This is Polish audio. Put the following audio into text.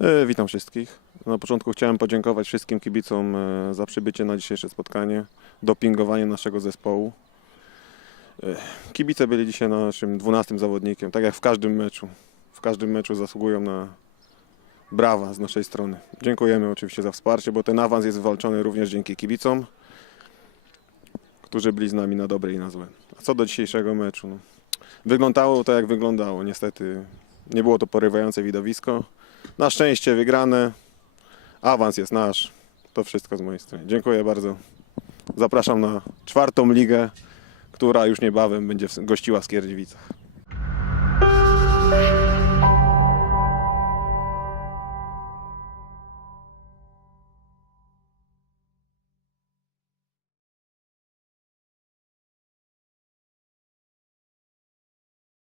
E, Witam wszystkich. Na początku chciałem podziękować wszystkim kibicom e, za przybycie na dzisiejsze spotkanie, dopingowanie naszego zespołu. E, Kibice byli dzisiaj naszym 12 zawodnikiem, tak jak w każdym meczu. W każdym meczu zasługują na brawa z naszej strony. Dziękujemy oczywiście za wsparcie, bo ten awans jest wywalczony również dzięki kibicom, którzy byli z nami na dobre i na złe. A co do dzisiejszego meczu? No, wyglądało to jak wyglądało. Niestety nie było to porywające widowisko. Na szczęście wygrane. Awans jest nasz. To wszystko z mojej strony. Dziękuję bardzo. Zapraszam na czwartą ligę, która już niebawem będzie gościła w Skierdziewicach.